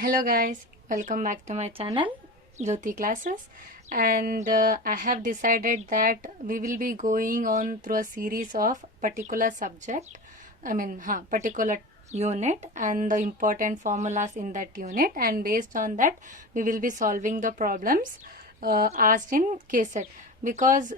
Hello guys, welcome back to my channel Jyoti Classes, and I have decided that we will be going on through a series of particular subject, particular unit and the important formulas in that unit, and based on that we will be solving the problems asked in KSET. Because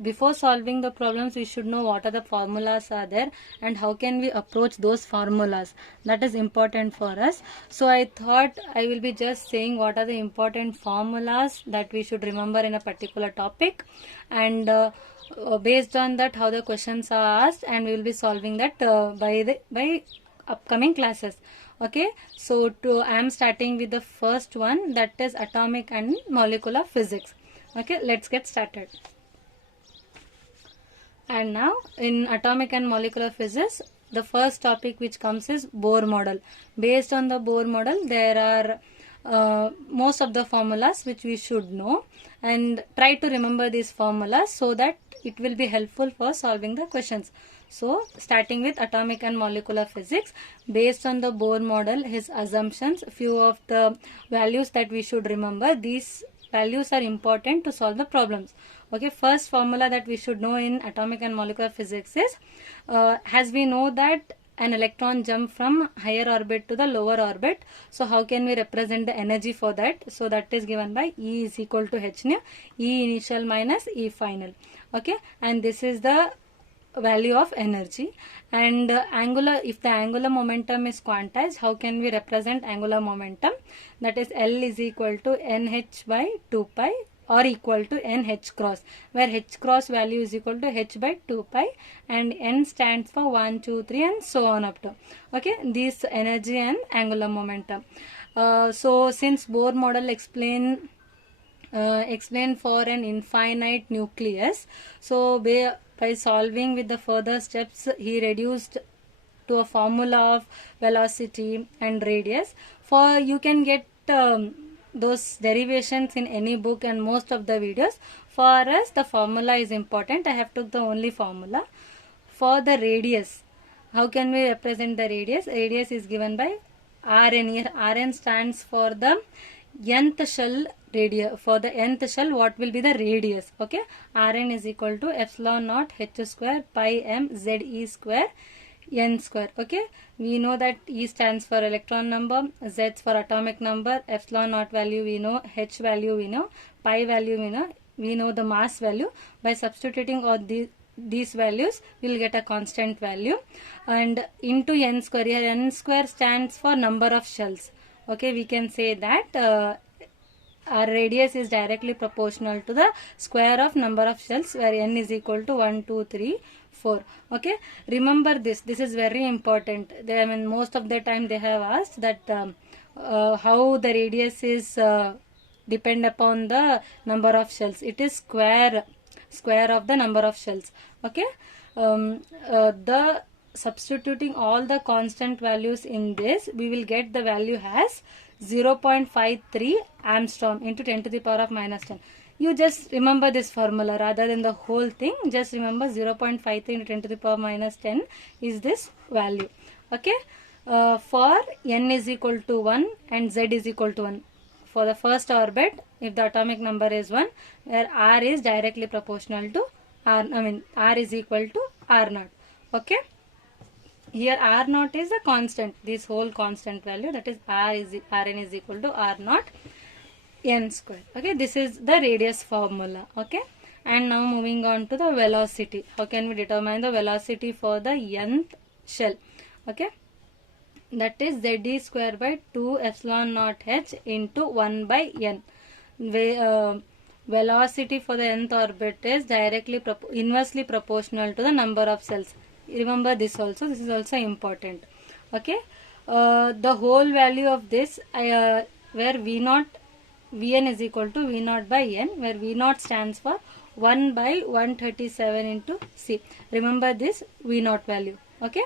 before solving the problems we should know what are the formulas are there and how can we approach those formulas. That is important for us. So I thought I will be just saying what are the important formulas that we should remember in a particular topic, and based on that how the questions are asked, and we will be solving that by upcoming classes. Okay, so I am starting with the first one, that is atomic and molecular physics. Okay, let's get started. And now in atomic and molecular physics, the first topic which comes is Bohr model. Based on the Bohr model, there are most of the formulas which we should know, and try to remember these formulas so that it will be helpful for solving the questions. So starting with atomic and molecular physics, based on the Bohr model, his assumptions, few of the values that we should remember. These values are important to solve the problems. Okay, first formula that we should know in atomic and molecular physics is, as we know that an electron jump from higher orbit to the lower orbit, so how can we represent the energy for that? So that is given by E is equal to h nu, E initial minus E final. Okay, and this is the value of energy. And if the angular momentum is quantized, how can we represent angular momentum? That is L is equal to nh by 2 pi or equal to nh cross, where h cross value is equal to h by 2 pi and n stands for 1, 2, 3 and so on up to. Okay, this energy and angular momentum. So since Bohr model explain for an infinite nucleus, so by solving with the further steps, he reduced to a formula of velocity and radius. For you can get those derivations in any book and most of the videos. For us the formula is important. I have took the only formula. For the radius, how can we represent the radius? Radius is given by Rn. Here Rn stands for the nth shell radius. For the nth shell, what will be the radius? Okay, Rn is equal to epsilon naught h square pi m z e square n square. Okay, we know that E stands for electron number, Z for atomic number, epsilon naught value we know, h value we know, pi value we know the mass value. By substituting all these values, we will get a constant value, and into n square. Here n square stands for number of shells. Okay, we can say that our radius is directly proportional to the square of number of shells, where n is equal to 1, 2, 3, 4. Okay, remember this is very important. Most of the time they have asked that how the radius is depend upon the number of shells. It is square of the number of shells. Okay, the substituting all the constant values in this, we will get the value as 0.53 Armstrong into 10 to the power of minus 10. You just remember this formula rather than the whole thing. Just remember 0.53 into 10 to the power minus 10 is this value. Okay, for n is equal to 1 and z is equal to 1. For the first orbit, if the atomic number is 1, where r is directly proportional to r is equal to r naught. Okay, here r naught is a constant, this whole constant value, that is Rn is equal to r naught n square. Okay, this is the radius formula. Okay, and now moving on to the velocity. How can we determine the velocity for the nth shell? Okay, that is Z square by 2 epsilon naught h into 1 by n. Velocity for the nth orbit is directly inversely proportional to the number of cells. Remember this also, this is also important. Okay, the whole value of this, where Vn is equal to V naught by n, where V naught stands for 1 by 137 into C. Remember this V naught value. Okay,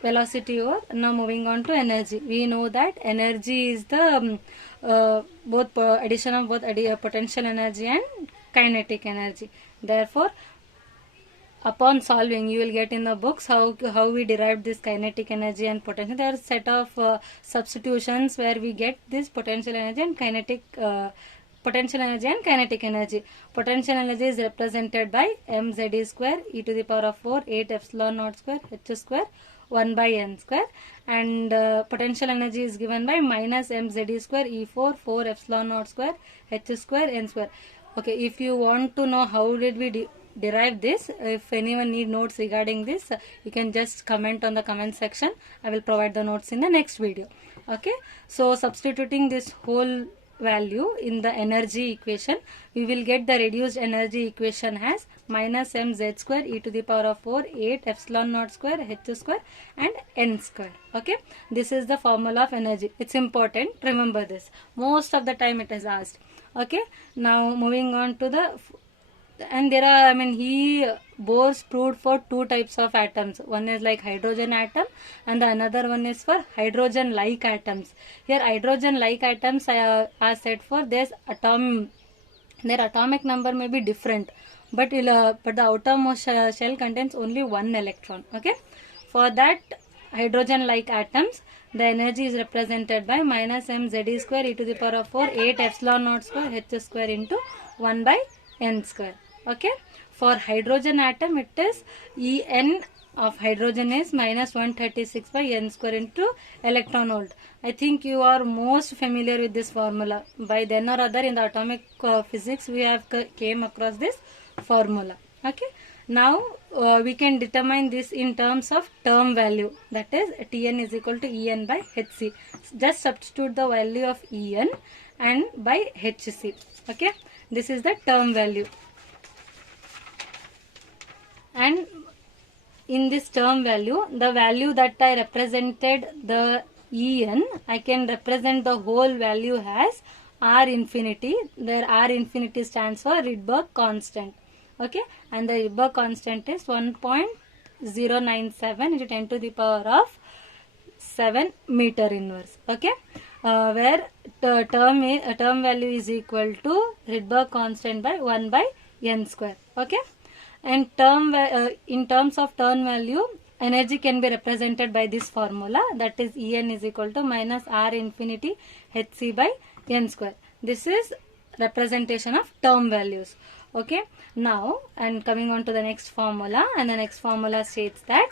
velocity over. Now moving on to energy. We know that energy is the addition of both potential energy and kinetic energy. Therefore upon solving, you will get in the books how we derived this kinetic energy and potential. There are set of substitutions where we get this potential energy and kinetic potential energy and kinetic energy. Potential energy is represented by mze square e to the power of 4 8 epsilon naught square h square 1 by n square, and potential energy is given by minus mze square e4 4 epsilon naught square h square n square. Okay, if you want to know how did we derive this, if anyone need notes regarding this, you can just comment on the comment section. I will provide the notes in the next video. Okay, so substituting this whole value in the energy equation, we will get the reduced energy equation as minus mz square e to the power of 4 8 epsilon naught square h square and n square. Okay, this is the formula of energy. It's important, remember this, most of the time it is asked. Okay, now moving on to the, and there are, Bohr's proved for two types of atoms. One is like hydrogen atom and the another one is for hydrogen like atoms. Here hydrogen like atoms are said for their atomic number may be different, but the outermost shell contains only one electron. Okay, for that hydrogen like atoms, the energy is represented by minus mz square e to the power of 4 8 epsilon naught square h square into 1 by n square. Okay, for hydrogen atom it is En of hydrogen is minus 136 by n square into electron volt. I think you are most familiar with this formula. By then or other in the atomic physics we have came across this formula. Okay, now we can determine this in terms of term value, that is Tn is equal to En by Hc. Just substitute the value of En and by Hc. Okay, this is the term value, and in this term value, the value that I represented the En, I can represent the whole value as R infinity. There R infinity stands for Rydberg constant. Okay, and the Rydberg constant is 1.097 into 10 to the power of 7 meter inverse. Okay, where the term value is equal to Rydberg constant by 1 by n square. Okay, and in terms of term value, energy can be represented by this formula, that is En is equal to minus R infinity Hc by n square. This is representation of term values. Okay, now and coming on to the next formula, and the next formula states that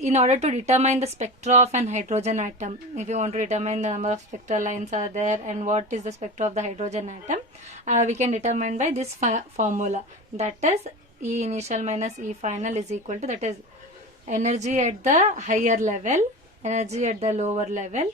in order to determine the spectra of an hydrogen atom, if you want to determine the number of spectral lines are there and what is the spectra of the hydrogen atom, we can determine by this formula, that is E initial minus E final is equal to, that is energy at the higher level, energy at the lower level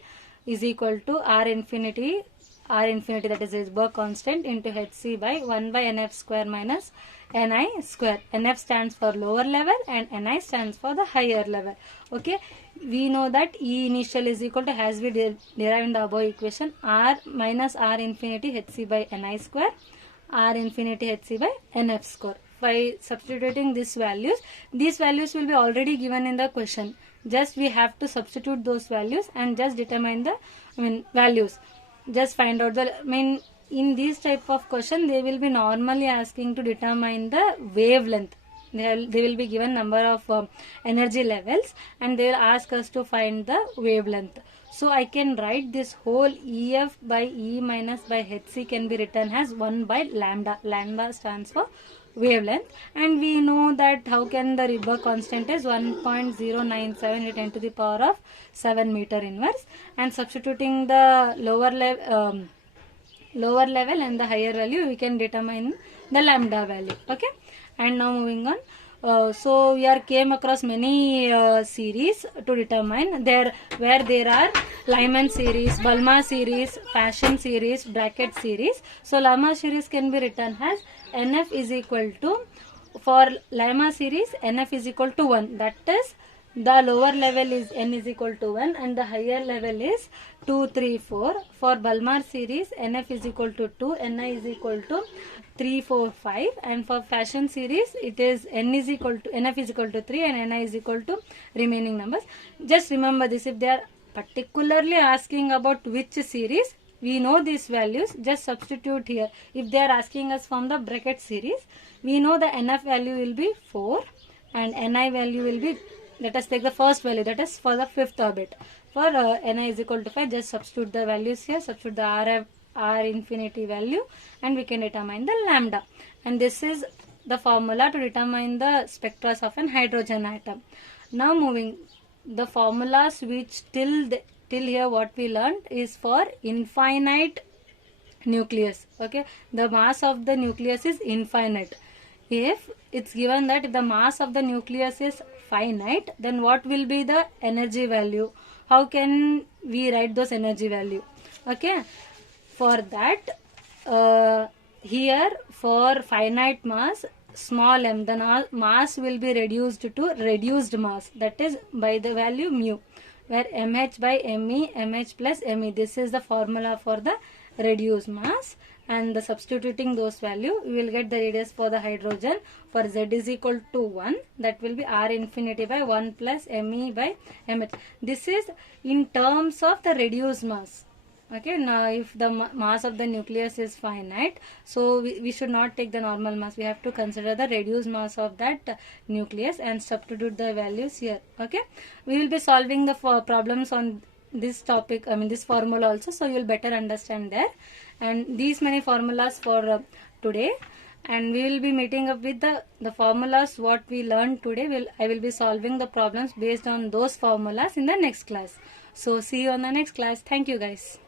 is equal to R infinity that is Rydberg constant into Hc by 1 by Nf square minus Ni square. Nf stands for lower level and Ni stands for the higher level. Okay, we know that E initial is equal to, as we derive in the above equation, R minus R infinity Hc by Ni square, R infinity Hc by Nf square. By substituting these values will be already given in the question. Just we have to substitute those values and just determine the values. Just find out the, in this type of question they will be normally asking to determine the wavelength. They will be given number of energy levels and they will ask us to find the wavelength. So I can write this whole EF by E minus by Hc can be written as 1 by lambda. Lambda stands for wavelength, and we know that how can the Rydberg constant is 1.097 10 to the power of 7 meter inverse, and substituting the lower level and the higher value we can determine the lambda value. Okay, and now moving on. So we came across many series to determine where there are Lyman series, Balmer series, Paschen series, bracket series. So Lyman series can be written as Nf is equal to, for Lyman series Nf is equal to 1, that is the lower level is N is equal to 1 and the higher level is 2, 3, 4. For Balmer series Nf is equal to 2, Ni is equal to 3, 4, 5, and for Paschen series it is Nf is equal to 3 and Ni is equal to remaining numbers. Just remember this, if they are particularly asking about which series, we know these values, just substitute here. If they are asking us from the bracket series, we know the nf value will be 4 and ni value will be, let us take the first value, that is for the fifth orbit. For ni is equal to 5, just substitute the values here, substitute the r infinity value, and we can determine the lambda. And this is the formula to determine the spectra of an hydrogen atom. Now moving, the formulas which till here what we learned is for infinite nucleus. Okay, the mass of the nucleus is infinite. If it's given that if the mass of the nucleus is finite, then what will be the energy value? How can we write those energy value? Okay, for that, here for finite mass, small m, the mass will be reduced to reduced mass, that is by the value mu, where mh by me, mh plus me, this is the formula for the reduced mass. And the substituting those value, we will get the radius for the hydrogen. For z is equal to 1, that will be r infinity by 1 plus me by mh. This is in terms of the reduced mass. Okay, now if the mass of the nucleus is finite, so we should not take the normal mass, we have to consider the reduced mass of that nucleus and substitute the values here. Okay, we will be solving the problems on this topic, I mean this formula also, so you will better understand there. And these many formulas for today, and we will be meeting up with the formulas what we learned today. I will be solving the problems based on those formulas in the next class. So see you on the next class. Thank you guys.